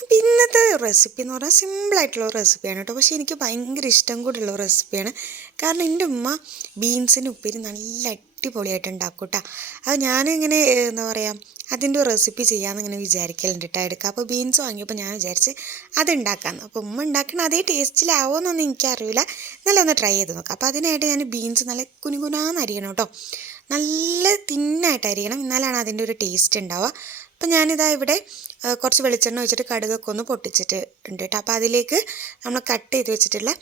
അപ്പം ഇന്നത്തെ റെസിപ്പി എന്ന് പറഞ്ഞാൽ സിമ്പിളായിട്ടുള്ള റെസിപ്പിയാണ് കേട്ടോ. പക്ഷേ എനിക്ക് ഭയങ്കര ഇഷ്ടം കൂടിയുള്ള റെസിപ്പിയാണ്. കാരണം എൻ്റെ ഉമ്മ ബീൻസിൻ്റെ ഉപ്പേരി നല്ല അടിപൊളിയായിട്ട് ഉണ്ടാക്കും കേട്ടോ. അത് ഞാനിങ്ങനെ എന്താ പറയുക, അതിൻ്റെ ഒരു റെസിപ്പി ചെയ്യാമെന്ന് ഇങ്ങനെ വിചാരിക്കലുണ്ട് കേട്ടോ എടുക്കുക. അപ്പോൾ ബീൻസ് വാങ്ങിയപ്പോൾ ഞാൻ വിചാരിച്ച് അത് ഉണ്ടാക്കാമെന്ന്. അപ്പോൾ ഉമ്മ ഉണ്ടാക്കണ അതേ ടേസ്റ്റിലാവുമെന്നൊന്നും എനിക്കറിയില്ല. നല്ല ഒന്ന് ട്രൈ ചെയ്ത് നോക്കാം. അപ്പോൾ അതിനായിട്ട് ഞാൻ ബീൻസ് നല്ല കുനുകുനാന്ന് അരിയണം കേട്ടോ. നല്ല തിന്നായിട്ട് അരിയണം, എന്നാലാണ് അതിൻ്റെ ഒരു ടേസ്റ്റ് ഉണ്ടാവുക. അപ്പം ഞാനിതാ ഇവിടെ കുറച്ച് വെളിച്ചെണ്ണ ഒഴിച്ചിട്ട് കടുകൊക്കെ ഒന്ന് പൊട്ടിച്ചിട്ട് ഉണ്ട് കേട്ടോ. അപ്പോൾ അതിലേക്ക് നമ്മൾ കട്ട് ചെയ്ത് വെച്ചിട്ടുള്ള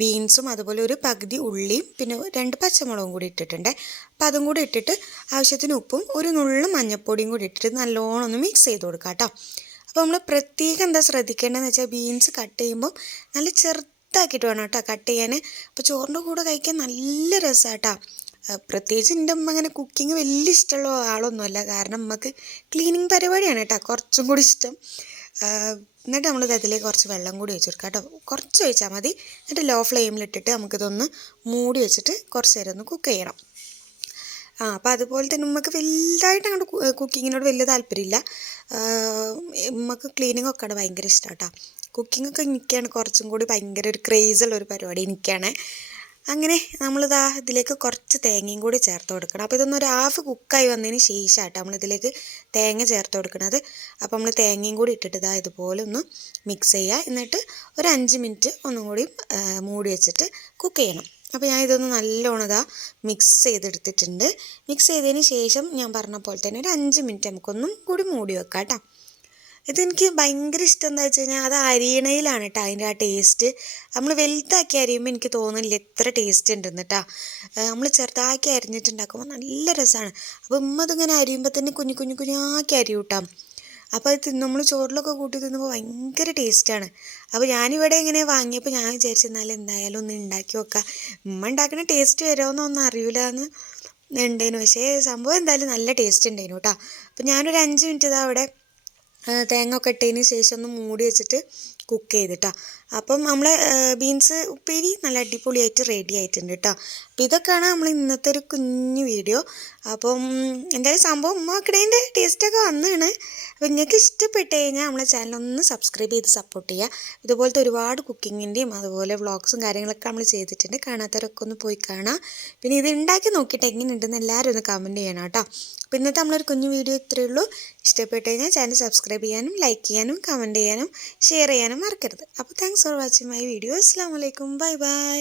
ബീൻസും അതുപോലെ ഒരു പകുതി ഉള്ളിയും പിന്നെ 2 പച്ചമുളകും കൂടി ഇട്ടിട്ടുണ്ട്. അപ്പോൾ അതും കൂടി ഇട്ടിട്ട് ആവശ്യത്തിന് ഉപ്പും ഒരു നുള്ളു മഞ്ഞൾപ്പൊടിയും കൂടി ഇട്ടിട്ട് നല്ലോണം ഒന്ന് മിക്സ് ചെയ്ത് കൊടുക്കാം കേട്ടോ. അപ്പോൾ നമ്മൾ പ്രത്യേകം എന്താ ശ്രദ്ധിക്കേണ്ടതെന്ന് വെച്ചാൽ ബീൻസ് കട്ട് ചെയ്യുമ്പോൾ നല്ല ചെറുതാക്കിയിട്ട് വേണം കേട്ടോ കട്ട് ചെയ്യാൻ. അപ്പോൾ ചോറിൻ്റെ കൂടെ കഴിക്കാൻ നല്ല രസമാണ് കേട്ടോ. പ്രത്യേകിച്ച് എൻ്റെ അമ്മ അങ്ങനെ കുക്കിംഗ് വലിയ ഇഷ്ടമുള്ള ആളൊന്നുമല്ല. കാരണം അമ്മക്ക് ക്ലീനിങ് പരിപാടിയാണ് കേട്ടോ കുറച്ചും കൂടി ഇഷ്ടം. എന്നിട്ട് നമ്മൾ അതിലേക്ക് കുറച്ച് വെള്ളം കൂടി ഒഴിച്ച് കൊടുക്കാം കേട്ടോ. കുറച്ച് ഒഴിച്ചാൽ മതി. എന്നിട്ട് ലോ ഫ്ലെയിമിലിട്ടിട്ട് നമുക്കിതൊന്ന് മൂടി വെച്ചിട്ട് കുറച്ച് നേരം ഒന്ന് കുക്ക് ചെയ്യണം. അപ്പോൾ അതുപോലെ തന്നെ ഉമ്മക്ക് വലുതായിട്ട് അങ്ങോട്ട് കുക്കിങ്ങിനോട് വലിയ താല്പര്യമില്ല. ഉമ്മക്ക് ക്ലീനിങ് ഒക്കെ ആണ് ഭയങ്കര ഇഷ്ടമാണ് കേട്ടോ. കുക്കിങ്ങൊക്കെ എനിക്കാണ് കുറച്ചും കൂടി ഭയങ്കര ഒരു ക്രേസുള്ള ഒരു പരിപാടി എനിക്കാണ്. അങ്ങനെ നമ്മളിതാ ഇതിലേക്ക് കുറച്ച് തേങ്ങയും കൂടി ചേർത്ത് കൊടുക്കണം. അപ്പോൾ ഇതൊന്നൊരു ഹാഫ് കുക്കായി വന്നതിന് ശേഷമാട്ടോ നമ്മളിതിലേക്ക് തേങ്ങ ചേർത്ത് കൊടുക്കണത്. അപ്പോൾ നമ്മൾ തേങ്ങയും കൂടി ഇട്ടിട്ട് ഇതാ ഇതുപോലെ ഒന്ന് മിക്സ് ചെയ്യുക. എന്നിട്ട് ഒരു 5 മിനിറ്റ് ഒന്നും കൂടി മൂടി വെച്ചിട്ട് കുക്ക് ചെയ്യണം. അപ്പോൾ ഞാൻ ഇതൊന്ന് നല്ലോണം ഇതാ മിക്സ് ചെയ്തെടുത്തിട്ടുണ്ട്. മിക്സ് ചെയ്തതിന് ശേഷം ഞാൻ പറഞ്ഞ പോലെ തന്നെ ഒരു 5 മിനിറ്റ് നമുക്കൊന്നും കൂടി മൂടി വെക്കാം കേട്ടോ. ഇതെനിക്ക് ഭയങ്കര ഇഷ്ടം എന്താ വെച്ച് കഴിഞ്ഞാൽ അത് അരിയണയിലാണ് കേട്ടോ അതിൻ്റെ ആ ടേസ്റ്റ്. നമ്മൾ വലുതാക്കി അരിയുമ്പോൾ എനിക്ക് തോന്നുന്നില്ല എത്ര ടേസ്റ്റ് ഉണ്ടെന്ന് കേട്ടോ. നമ്മൾ ചെറുതാക്കി അരിഞ്ഞിട്ടുണ്ടാക്കുമ്പോൾ നല്ല രസമാണ്. അപ്പോൾ ഉമ്മ അതിങ്ങനെ അരിയുമ്പോൾ തന്നെ കുഞ്ഞു കുഞ്ഞു കുഞ്ഞാക്കി അരിയും കേട്ടോ. അപ്പോൾ അത് നമ്മൾ ചോറിലൊക്കെ കൂട്ടി തിന്നുമ്പോൾ ഭയങ്കര ടേസ്റ്റാണ്. അപ്പോൾ ഞാനിവിടെ ഇങ്ങനെ വാങ്ങിയപ്പോൾ ഞാൻ വിചാരിച്ചെന്നാൽ എന്തായാലും ഒന്ന് ഉണ്ടാക്കി നോക്കാം. ഉമ്മ ഉണ്ടാക്കുന്ന ടേസ്റ്റ് വരുമോയെന്നൊന്നും അറിയില്ല എന്ന് ഉണ്ടേനു. പക്ഷേ സംഭവം എന്തായാലും നല്ല ടേസ്റ്റ് ഉണ്ടായിരുന്നു കേട്ടോ. അപ്പോൾ ഞാനൊരു 5 മിനിറ്റ് ഇതാ അവിടെ തേങ്ങ ഒക്കെ ഇട്ടതിന് ശേഷം ഒന്ന് മൂടി വെച്ചിട്ട് കുക്ക് ചെയ്തിട്ടാ. അപ്പം നമ്മളെ ബീൻസ് ഉപ്പേരി നല്ല അടിപൊളിയായിട്ട് റെഡി ആയിട്ടുണ്ട് കേട്ടോ. അപ്പോൾ ഇതൊക്കെയാണ് നമ്മൾ ഇന്നത്തെ ഒരു കുഞ്ഞു വീഡിയോ. അപ്പം എന്തായാലും സംഭവം ഉമ്മ വെക്കണേൻ്റെ ടേസ്റ്റൊക്കെ വന്നതാണ്. അപ്പോൾ നിങ്ങൾക്ക് ഇഷ്ടപ്പെട്ട് കഴിഞ്ഞാൽ നമ്മളെ ചാനലൊന്ന് സബ്സ്ക്രൈബ് ചെയ്ത് സപ്പോർട്ട് ചെയ്യുക. ഇതുപോലത്തെ ഒരുപാട് കുക്കിങ്ങിൻ്റെയും അതുപോലെ വ്ളോഗ്സും കാര്യങ്ങളൊക്കെ നമ്മൾ ചെയ്തിട്ടുണ്ട്. കാണാത്തവരൊക്കെ ഒന്ന് പോയി കാണാം. പിന്നെ ഇത് ഉണ്ടാക്കി നോക്കിയിട്ട് എങ്ങനെയുണ്ടെന്ന് എല്ലാവരും ഒന്ന് കമൻറ്റ് ചെയ്യണം കേട്ടോ. അപ്പോൾ ഇന്നത്തെ നമ്മളൊരു കുഞ്ഞു വീഡിയോ ഇത്രയേ ഉള്ളൂ. ഇഷ്ടപ്പെട്ട് കഴിഞ്ഞാൽ ചാനൽ സബ്സ്ക്രൈബ് ചെയ്യാനും ലൈക്ക് ചെയ്യാനും കമൻറ്റ് ചെയ്യാനും ഷെയർ ചെയ്യാനും മറക്കരുത്. അപ്പോൾ thanks for watching my video. അസ്സലാമു അലൈക്കും. Bye bye.